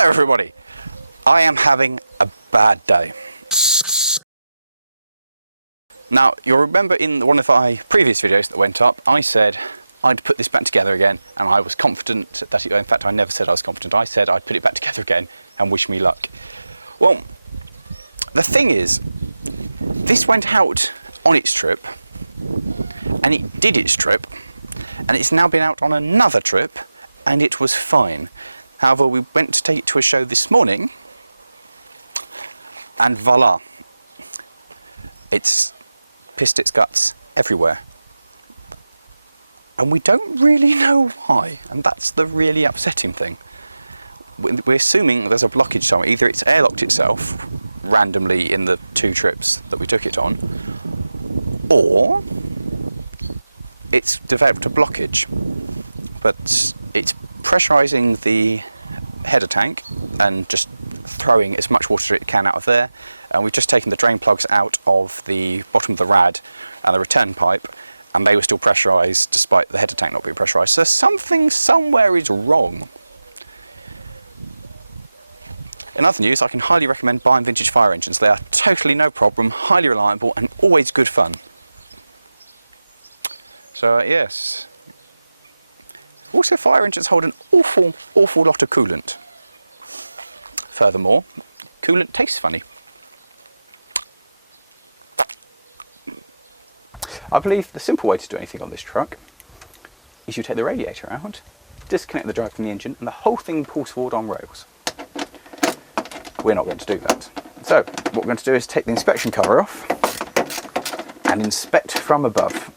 Hello everybody, I am having a bad day. Now you'll remember in one of my previous videos that went up, I said I'd put this back together again, and I was confident that in fact I never said I was confident, I said I'd put it back together again and wish me luck. Well, the thing is, this went out on its trip and it did its trip and it's now been out on another trip and it was fine. However, we went to take it to a show this morning and voila, it's pissed its guts everywhere. And we don't really know why, and that's the really upsetting thing. We're assuming there's a blockage somewhere. Either it's airlocked itself randomly in the 2 trips that we took it on, or it's developed a blockage. But it's pressurising the header tank and just throwing as much water as it can out of there. And we've just taken the drain plugs out of the bottom of the rad and the return pipe, and they were still pressurised despite the header tank not being pressurised. So something somewhere is wrong. In other news, I can highly recommend buying vintage fire engines. They are totally no problem, highly reliable and always good fun. So yes. Also, fire engines hold an awful lot of coolant. Furthermore, coolant tastes funny. I believe the simple way to do anything on this truck is you take the radiator out, disconnect the drive from the engine, and the whole thing pulls forward on rails. We're not going to do that. So, what we're going to do is take the inspection cover off and inspect from above.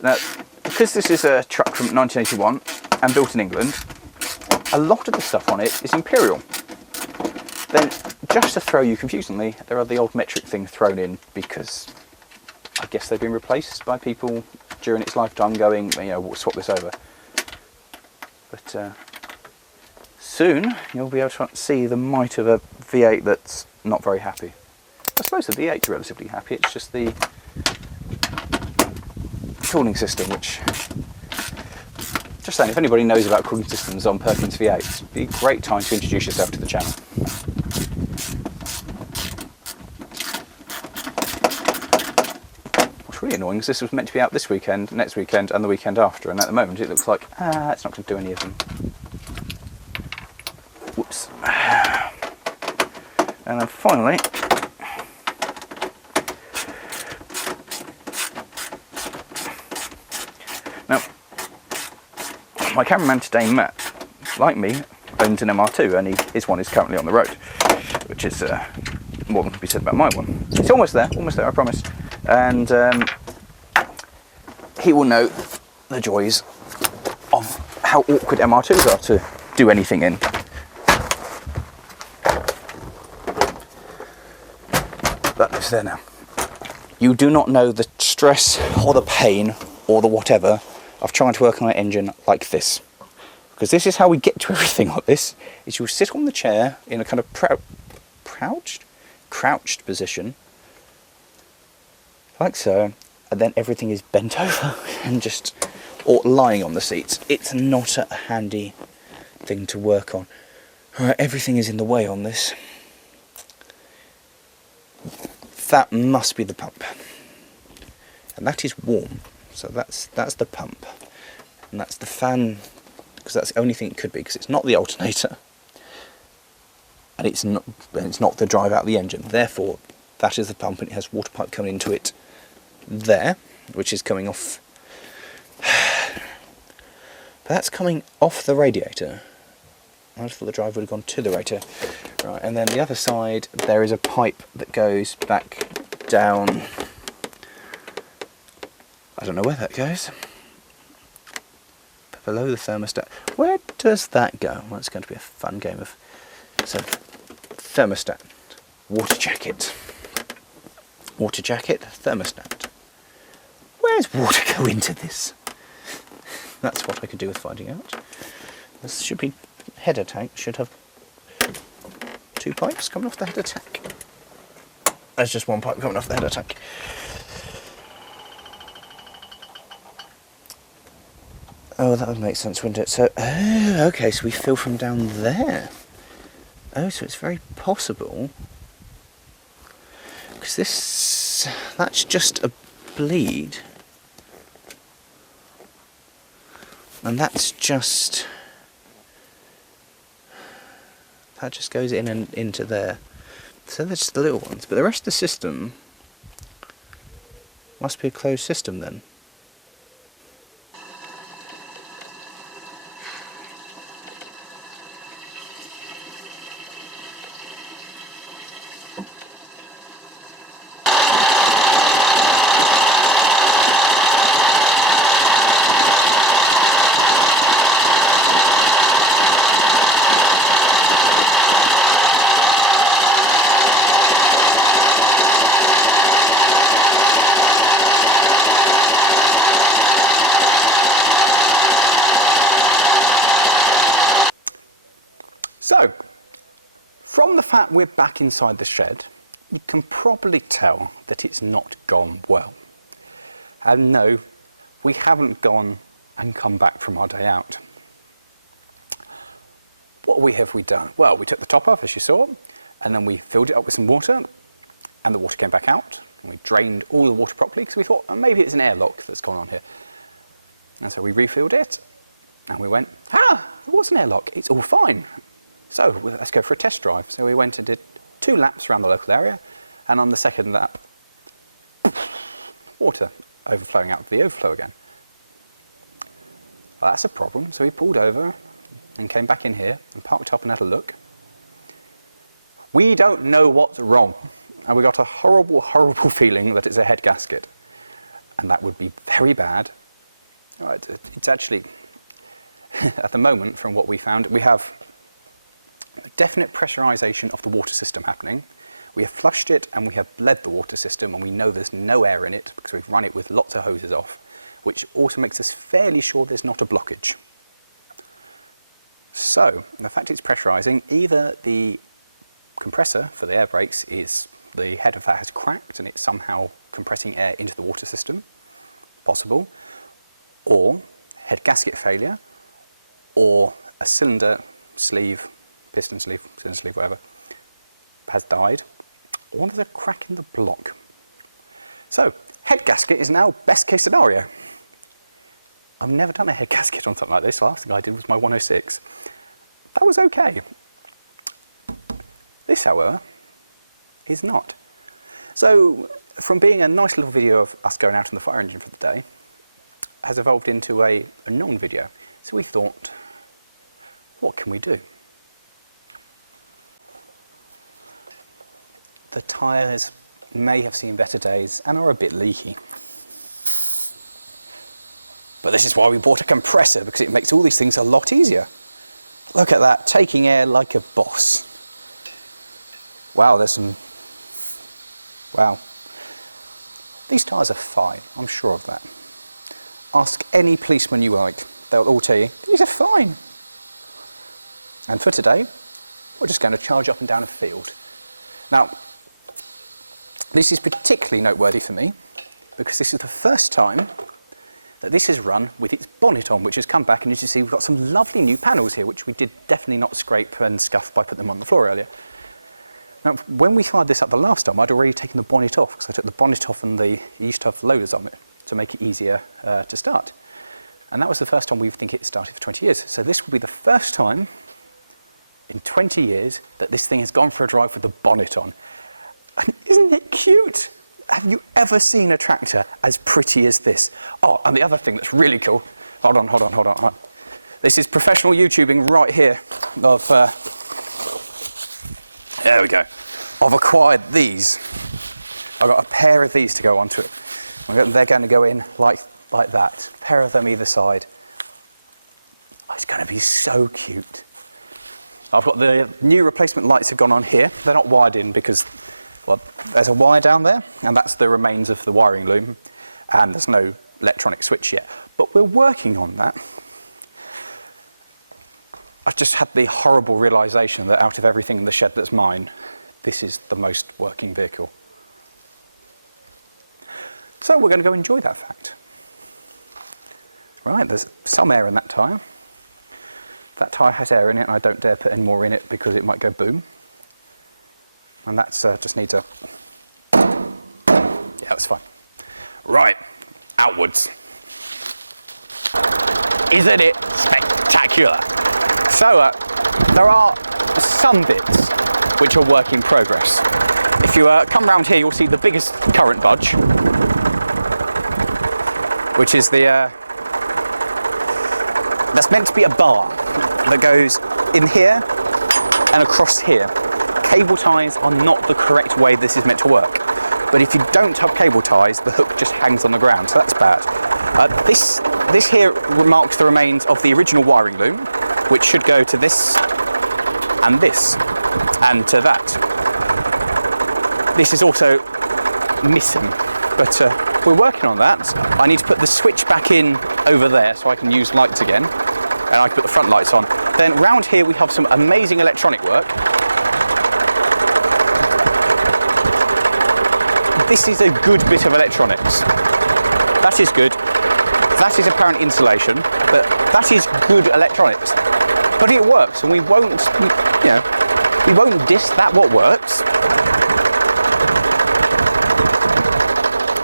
Now, because this is a truck from 1981 and built in England, a lot of the stuff on it is Imperial. Then, just to throw you confusingly, there are the old metric thing thrown in because I guess they've been replaced by people during its lifetime going, you know, we'll swap this over. But soon you'll be able to see the might of a V8 that's not very happy. I suppose the V8's relatively happy, it's just the cooling system, which, just saying, if anybody knows about cooling systems on Perkins V8s, it'd be a great time to introduce yourself to the channel. What's really annoying is this was meant to be out this weekend, next weekend and the weekend after, and at the moment it looks like, it's not going to do any of them. Whoops. And then finally, now, my cameraman today, Matt, like me, owns an MR2 and his one is currently on the road, which is more than can be said about my one. It's almost there, I promise. And he will know the joys of how awkward MR2s are to do anything in. But it's there now. You do not know the stress or the pain or the whatever of trying to work on an engine like this. Because this is how we get to everything like this, is you sit on the chair in a kind of crouched position, like so, and then everything is bent over and just, or lying on the seats. It's not a handy thing to work on. Alright, everything is in the way on this. That must be the pump, and that is warm, so that's the pump, and that's the fan, because that's the only thing it could be, because it's not the alternator, and it's not the drive out of the engine. Therefore, that is the pump, and it has water pipe coming into it there, which is coming off. But that's coming off the radiator. I just thought the drive would have gone to the radiator. Right, and then the other side, there is a pipe that goes back down. I don't know where that goes. But below the thermostat. Where does that go? Well, it's going to be a fun game of. So, thermostat, water jacket, thermostat. Where's water go into this? That's what I could do with finding out. This should be. Header tank should have 2 pipes coming off the header tank. There's just 1 pipe coming off the header tank. Oh, that would make sense, wouldn't it? So, oh, okay, so we fill from down there. Oh, so it's very possible. Because that's just a bleed. And that just goes in and into there. So that's the little ones. But the rest of the system must be a closed system then. So, from the fact we're back inside the shed, you can probably tell that it's not gone well. And no, we haven't gone and come back from our day out. What have we done? Well, we took the top off, as you saw, and then we filled it up with some water, and the water came back out, and we drained all the water properly, because we thought, oh, maybe it's an airlock that's gone on here. And so we refilled it, and we went, it was an airlock, it's all fine. So let's go for a test drive. So we went and did 2 laps around the local area, and on the second lap, water overflowing out of the overflow again. Well, that's a problem. So we pulled over and came back in here and parked up and had a look. We don't know what's wrong, and we got a horrible, horrible feeling that it's a head gasket, and that would be very bad. It's actually, at the moment, from what we found, we have definite pressurization of the water system happening. We have flushed it and we have bled the water system, and we know there's no air in it because we've run it with lots of hoses off, which also makes us fairly sure there's not a blockage. So, the fact it's pressurizing, either the compressor for the air brakes is, the head of that has cracked and it's somehow compressing air into the water system, possible, or head gasket failure, or a cylinder sleeve, piston sleeve, whatever, has died, or there's a crack in the block. So, head gasket is now best case scenario. I've never done a head gasket on something like this. The last thing I did was my 106. That was okay. This, however, is not. So, from being a nice little video of us going out on the fire engine for the day, has evolved into a non-video. So we thought, what can we do? The tyres may have seen better days and are a bit leaky. But this is why we bought a compressor, because it makes all these things a lot easier. Look at that, taking air like a boss. Wow, wow. These tyres are fine, I'm sure of that. Ask any policeman you like, they'll all tell you, these are fine. And for today, we're just going to charge up and down a field. Now, this is particularly noteworthy for me, because this is the first time that this has run with its bonnet on, which has come back, and as you see, we've got some lovely new panels here, which we did definitely not scrape and scuff by putting them on the floor earlier. Now, when we fired this up the last time, I'd already taken the bonnet off, because I took the bonnet off and the used to have loaders on it to make it easier to start. And that was the first time we think it started for 20 years. So this will be the first time in 20 years that this thing has gone for a drive with the bonnet on. And isn't it cute? Have you ever seen a tractor as pretty as this? Oh, and the other thing that's really cool, hold on. This is professional YouTubing right here of, there we go. I've acquired these. I've got a pair of these to go onto it. They're going to go in like that. A pair of them either side. Oh, it's going to be so cute. I've got the new replacement lights have gone on here. They're not wired in because, well, there's a wire down there, and that's the remains of the wiring loom, and there's no electronic switch yet. But we're working on that. I've just had the horrible realisation that out of everything in the shed that's mine, this is the most working vehicle. So we're going to go enjoy that fact. Right, there's some air in that tyre. That tyre has air in it, and I don't dare put any more in it because it might go boom. And that's just needs a... Yeah, that's fine. Right, outwards. Isn't it spectacular? So, there are some bits which are work in progress. If you come round here, you'll see the biggest current budge, which is the... that's meant to be a bar that goes in here and across here. Cable ties are not the correct way this is meant to work. But if you don't have cable ties, the hook just hangs on the ground, so that's bad. This here marks the remains of the original wiring loom, which should go to this, and to that. This is also missing, but we're working on that. I need to put the switch back in over there so I can use lights again, and I can put the front lights on. Then round here we have some amazing electronic work. This is a good bit of electronics. That is good. That is apparent insulation, but that is good electronics. But it works, and we won't diss that what works.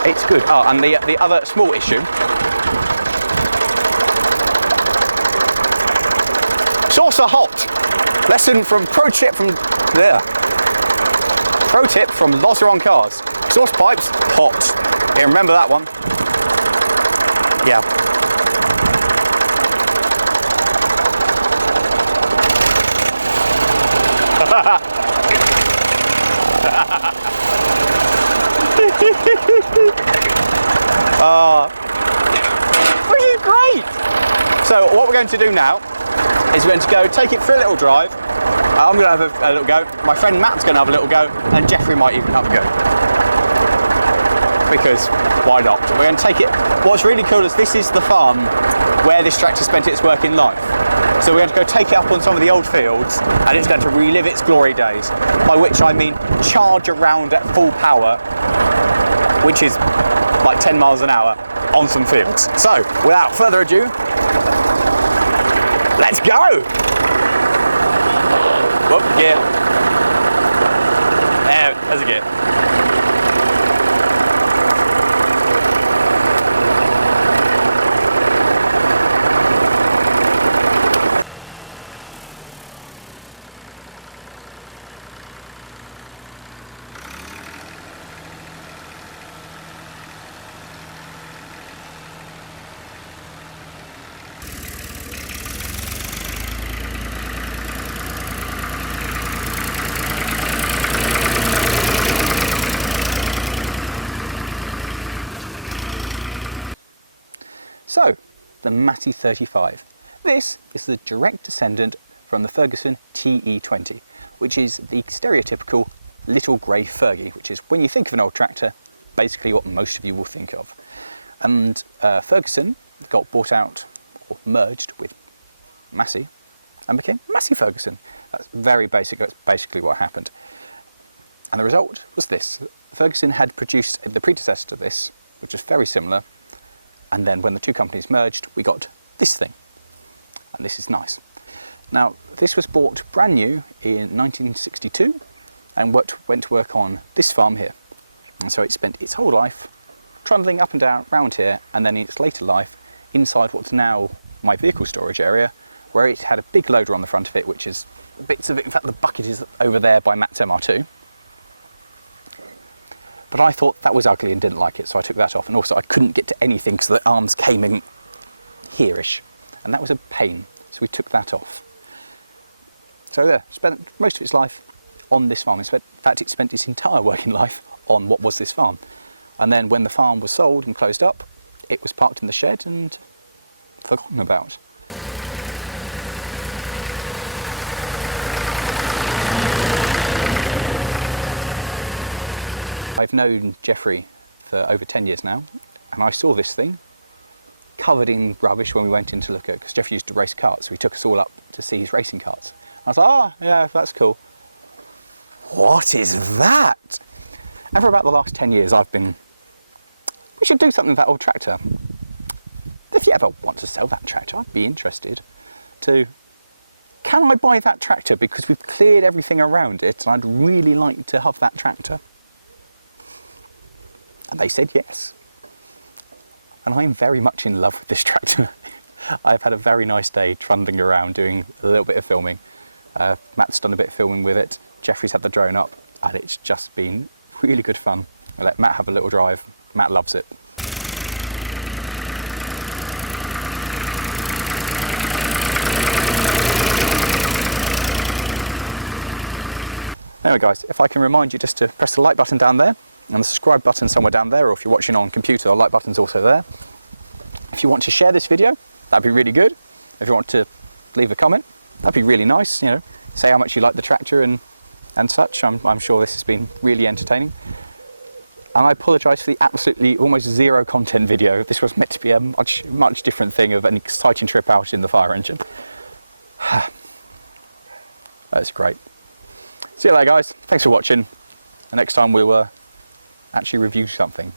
It's good. Oh, and the other small issue. Saucer hot. Lesson from pro tip from Lozer on cars. Exhaust pipes hot. Yeah, remember that one. Yeah. Which is great. So what we're going to do now is we're going to go take it for a little drive. I'm going to have a little go. My friend Matt's going to have a little go, and Jeffrey might even have a go. Because why not? We're going to take it. What's really cool is this is the farm where this tractor spent its working life. So we're going to go take it up on some of the old fields, and it's going to relive its glory days. By which I mean charge around at full power, which is like 10 miles an hour on some fields. So without further ado, let's go! Whoop, gear. There's a gear. So, the Matty 35. This is the direct descendant from the Ferguson TE20, which is the stereotypical little grey Fergie, which is, when you think of an old tractor, basically what most of you will think of. And Ferguson got bought out, or merged with Massey, and became Massey Ferguson. That's very basic, that's basically what happened. And the result was this. Ferguson had produced the predecessor to this, which is very similar. And then when the two companies merged, we got this thing. And this is nice. Now, this was bought brand new in 1962 and went to work on this farm here. And so it spent its whole life trundling up and down around here, and then in its later life inside what's now my vehicle storage area, where it had a big loader on the front of it, which is bits of it. In fact, the bucket is over there by Matt's MR2. But I thought that was ugly and didn't like it, so I took that off. And also I couldn't get to anything because the arms came in here-ish. And that was a pain, so we took that off. So there, spent most of its life on this farm. In fact, it spent its entire working life on what was this farm. And then when the farm was sold and closed up, it was parked in the shed and forgotten about. I've known Jeffrey for over 10 years now, and I saw this thing covered in rubbish when we went in to look at it, because Jeffrey used to race karts, so he took us all up to see his racing karts. I was like, oh, yeah, that's cool. What is that? And for about the last 10 years I've been, we should do something with that old tractor. if you ever want to sell that tractor, I'd be interested to, can I buy that tractor because we've cleared everything around it and I'd really like to have that tractor? And they said yes. And I'm very much in love with this tractor. I've had a very nice day trundling around doing a little bit of filming. Matt's done a bit of filming with it. Jeffrey's had the drone up and it's just been really good fun. I'll let Matt have a little drive. Matt loves it. Anyway guys, if I can remind you just to press the like button down there and the subscribe button somewhere down there, or if you're watching on computer, the like button's also there. If you want to share this video, that'd be really good. If you want to leave a comment, that'd be really nice, you know, say how much you like the tractor and such. I'm sure this has been really entertaining. And I apologise for the absolutely almost zero content video. This was meant to be a much different thing of an exciting trip out in the fire engine. That's great. See you later guys, thanks for watching. And next time we'll actually review something.